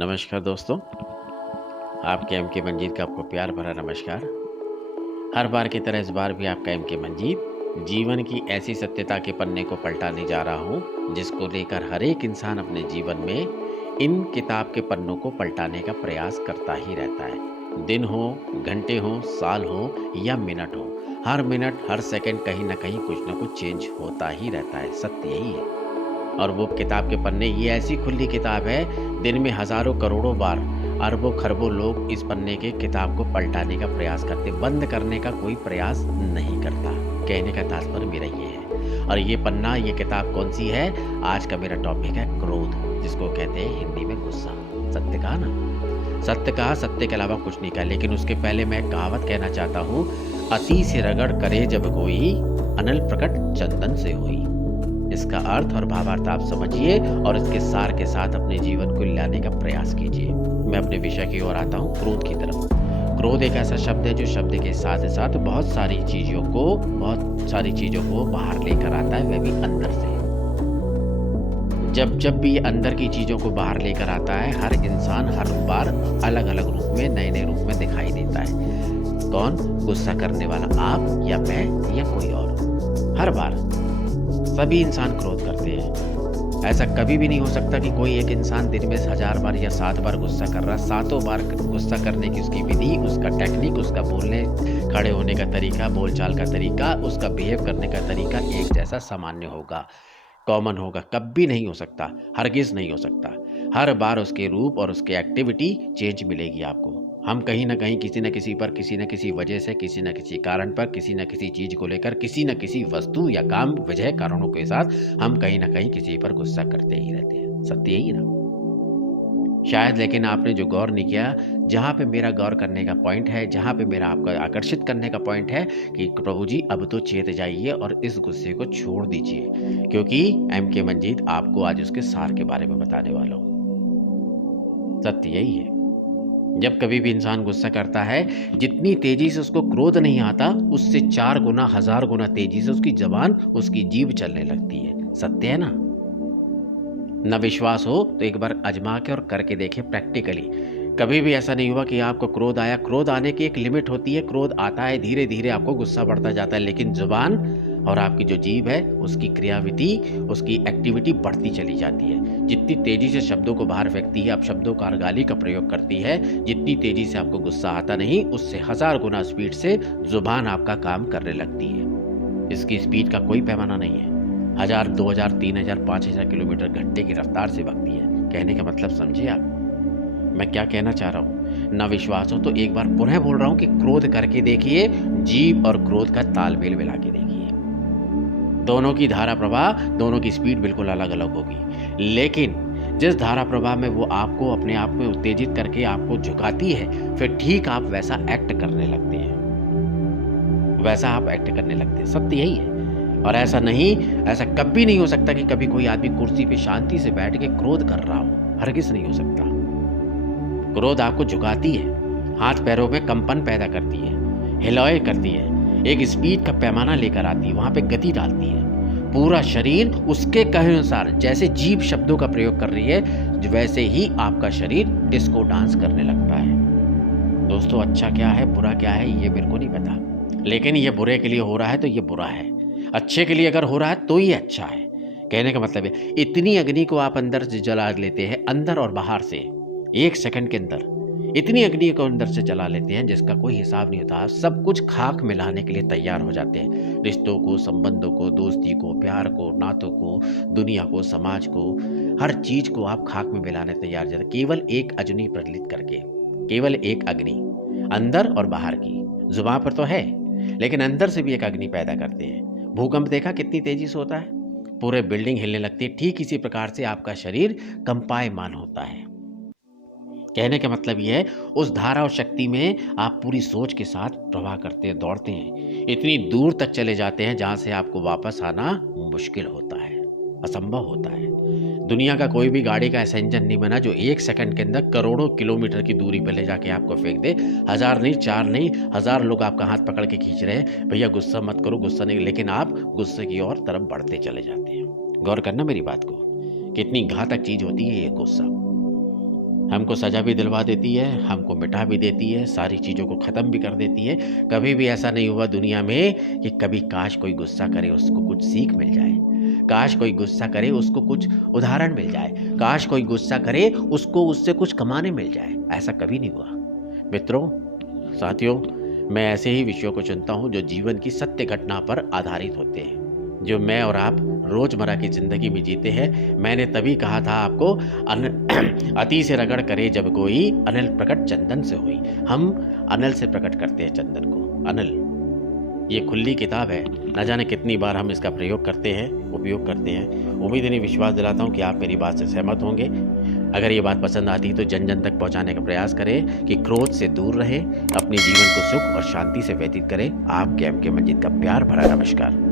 नमस्कार दोस्तों, आपके एम के मंजीत का आपको प्यार भरा नमस्कार। हर बार की तरह इस बार भी आपका एम के मंजीत जीवन की ऐसी सत्यता के पन्ने को पलटाने जा रहा हूँ, जिसको लेकर हर एक इंसान अपने जीवन में इन किताब के पन्नों को पलटाने का प्रयास करता ही रहता है। दिन हो, घंटे हो, साल हो या मिनट हो, हर मिनट, हर सेकंड कहीं न कहीं कुछ न कुछ चेंज होता ही रहता है। सत्य यही है। और वो किताब के पन्ने ये ऐसी खुली किताब है, दिन में हज़ारों करोड़ों बार, अरबों खरबों लोग इस पन्ने के किताब को पलटाने का प्रयास करते, बंद करने का कोई प्रयास नहीं करता। कहने का तात्पर्य मेरा ये है। और ये पन्ना, ये किताब कौन-सी है? आज का मेरा टॉपिक है क्रोध, जिसको कहते हैं हिंदी में गुस्सा। सत्य कहा ना? सत्य कहा, सत्य के अलावा कुछ नहीं कहा। लेकिन उसके पहले मैं एक कहावत कहना चाहता हूँ, अति से रगड़ करे जब कोई, अनल प्रकट चंदन से होई। इसका अर्थ और भावार्थ आप समझिए और इसके सार के साथ अपने जीवन को लाने का प्रयास कीजिए। मैं अपने विषय की ओर आता हूँ, क्रोध की तरफ। क्रोध एक ऐसा शब्द है जो शब्द के साथ साथ बहुत सारी चीजों को बाहर लेकर आता है, वह भी अंदर से। जब भी अंदर की चीजों को बाहर लेकर आता है, हर इंसान हर बार अलग अलग रूप में, नए नए रूप में दिखाई देता है। कौन? गुस्सा करने वाला आप या मैं या कोई और। हर बार सभी इंसान क्रोध करते हैं। ऐसा कभी भी नहीं हो सकता कि कोई एक इंसान दिन में 1000 बार या 7 बार गुस्सा कर रहा है। 7 बार गुस्सा करने की उसकी विधि, उसका टेक्निक, उसका बोलने खड़े होने का तरीका, बोलचाल का तरीका, उसका बिहेव करने का तरीका एक जैसा सामान्य होगा, कॉमन होगा। कभी नहीं हो सकता, हरगिज़ नहीं हो सकता। हर बार उसके रूप और उसकी एक्टिविटी चेंज मिलेगी आपको। हम कहीं न कहीं किसी न किसी पर, किसी न किसी वजह से, किसी न किसी कारण पर, किसी न किसी चीज़ को लेकर, किसी न किसी वस्तु या काम, वजह, कारणों के साथ हम कहीं न कहीं किसी पर गुस्सा करते ही रहते हैं। सत्य यही है ना? शायद, लेकिन आपने जो गौर नहीं किया, जहाँ पे मेरा गौर करने का पॉइंट है, जहाँ पे मेरा आपका आकर्षित करने का पॉइंट है कि प्रभु जी अब तो चेत जाइए और इस गुस्से को छोड़ दीजिए, क्योंकि एम के मंजीत आपको आज उसके सार के बारे में बताने वाला हूँ। सत्य यही है। जब कभी भी इंसान गुस्सा करता है, जितनी तेजी से उसको क्रोध नहीं आता, उससे 4 गुना, 1000 गुना तेजी से उसकी ज़बान, उसकी जीभ चलने लगती है। सत्य है ना? ना विश्वास हो तो एक बार आजमा के और करके देखें प्रैक्टिकली। कभी भी ऐसा नहीं हुआ कि आपको क्रोध आया। क्रोध आने की एक लिमिट होती है। क्रोध आता है, धीरे धीरे आपको गुस्सा बढ़ता जाता है, लेकिन जुबान और आपकी जो जीभ है, उसकी क्रियाविधि, उसकी एक्टिविटी बढ़ती चली जाती है। जितनी तेजी से शब्दों को बाहर फेंकती है, आप शब्दों का गाली का प्रयोग करती है, जितनी तेजी से आपको गुस्सा आता नहीं, उससे 1000 गुना स्पीड से जुबान आपका काम करने लगती है। इसकी स्पीड का कोई पैमाना नहीं है। 1000, 2000, 3000, 5000 किलोमीटर घंटे की रफ्तार से भागती है। कहने का मतलब समझिए आप मैं क्या कहना चाह रहा हूँ। ना विश्वास हो तो एक बार पुनः बोल रहा हूँ कि क्रोध करके देखिए, जीभ और क्रोध का तालमेल मिला के देखिए। दोनों की धारा प्रवाह, दोनों की स्पीड बिल्कुल अलग अलग होगी, लेकिन जिस धारा प्रवाह में वो आपको अपने आप में उत्तेजित करके आपको झुकाती है, फिर ठीक आप वैसा एक्ट करने लगते हैं, वैसा आप एक्ट करने लगते हैं। सत्य यही है। और ऐसा कभी नहीं हो सकता कि कभी कोई आदमी कुर्सी पे शांति से बैठ के क्रोध कर रहा हो। हरगिज़ नहीं हो सकता। क्रोध आपको झुकाती है, हाथ पैरों में कंपन पैदा करती है, हिलौए करती है, एक स्पीड का पैमाना लेकर आती है, वहाँ पे गति डालती है। पूरा शरीर उसके कहे अनुसार, जैसे जीभ शब्दों का प्रयोग कर रही है, वैसे ही आपका शरीर डिस्को डांस करने लगता है। दोस्तों, अच्छा क्या है, बुरा क्या है, ये मेरे को नहीं पता, लेकिन ये बुरे के लिए हो रहा है तो ये बुरा है। अच्छे के लिए अगर हो रहा है तो ये अच्छा है। कहने का मतलब है, इतनी अग्नि को आप अंदर से जला लेते हैं, अंदर और बाहर से, 1 सेकंड के अंदर इतनी अग्नि को अंदर से जला लेते हैं जिसका कोई हिसाब नहीं होता। सब कुछ खाक मिलाने के लिए तैयार हो जाते हैं। रिश्तों को, संबंधों को, दोस्ती को, प्यार को, नातों को, दुनिया को, समाज को, हर चीज को आप खाक में मिलाने तैयार हो जाते हैं, केवल एक अग्नि प्रज्वलित करके। केवल एक अग्नि, अंदर और बाहर की। जुबान पर तो है, लेकिन अंदर से भी एक अग्नि पैदा करते हैं। भूकंप देखा कितनी तेजी से होता है, पूरे बिल्डिंग हिलने लगती है। ठीक इसी प्रकार से आपका शरीर कंपायमान होता है। कहने का मतलब ये है, उस धारा और शक्ति में आप पूरी सोच के साथ प्रवाह करते हैं, दौड़ते हैं, इतनी दूर तक चले जाते हैं जहां से आपको वापस आना मुश्किल होता है, असंभव होता है। दुनिया का कोई भी गाड़ी का ऐसा इंजन नहीं बना जो 1 सेकंड के अंदर करोड़ों किलोमीटर की दूरी पर ले जाके आपको फेंक दे। 1000 नहीं, 4 नहीं, 1000 लोग आपका हाथ पकड़ के खींच रहे हैं, भैया गुस्सा मत करो, गुस्सा नहीं, लेकिन आप गुस्से की ओर तरफ बढ़ते चले जाते हैं। गौर करना मेरी बात को, कितनी घातक चीज होती है ये गुस्सा। हमको सज़ा भी दिलवा देती है, हमको मिटा भी देती है, सारी चीज़ों को ख़त्म भी कर देती है। कभी भी ऐसा नहीं हुआ दुनिया में कि कभी काश कोई गुस्सा करे उसको कुछ सीख मिल जाए, काश कोई गुस्सा करे उसको कुछ उदाहरण मिल जाए, काश कोई गुस्सा करे उसको उससे कुछ कमाने मिल जाए। ऐसा कभी नहीं हुआ। मित्रों, साथियों, मैं ऐसे ही विषयों को चुनता हूँ जो जीवन की सत्य घटना पर आधारित होते हैं, जो मैं और आप रोजमर्रा की जिंदगी में जीते हैं। मैंने तभी कहा था आपको, अति से रगड़ करे जब कोई, अनल प्रकट चंदन से हुई। हम अनल से प्रकट करते हैं चंदन को। अनल ये खुली किताब है, न जाने कितनी बार हम इसका प्रयोग करते हैं, उपयोग करते हैं। उम्मीद नहीं, विश्वास दिलाता हूँ कि आप मेरी बात से सहमत होंगे। अगर ये बात पसंद आती है तो जन जन तक पहुंचाने का प्रयास करें कि क्रोध से दूर रहें, अपने जीवन को सुख और शांति से व्यतीत करें। आपके एम के मंजीत का प्यार भरा नमस्कार।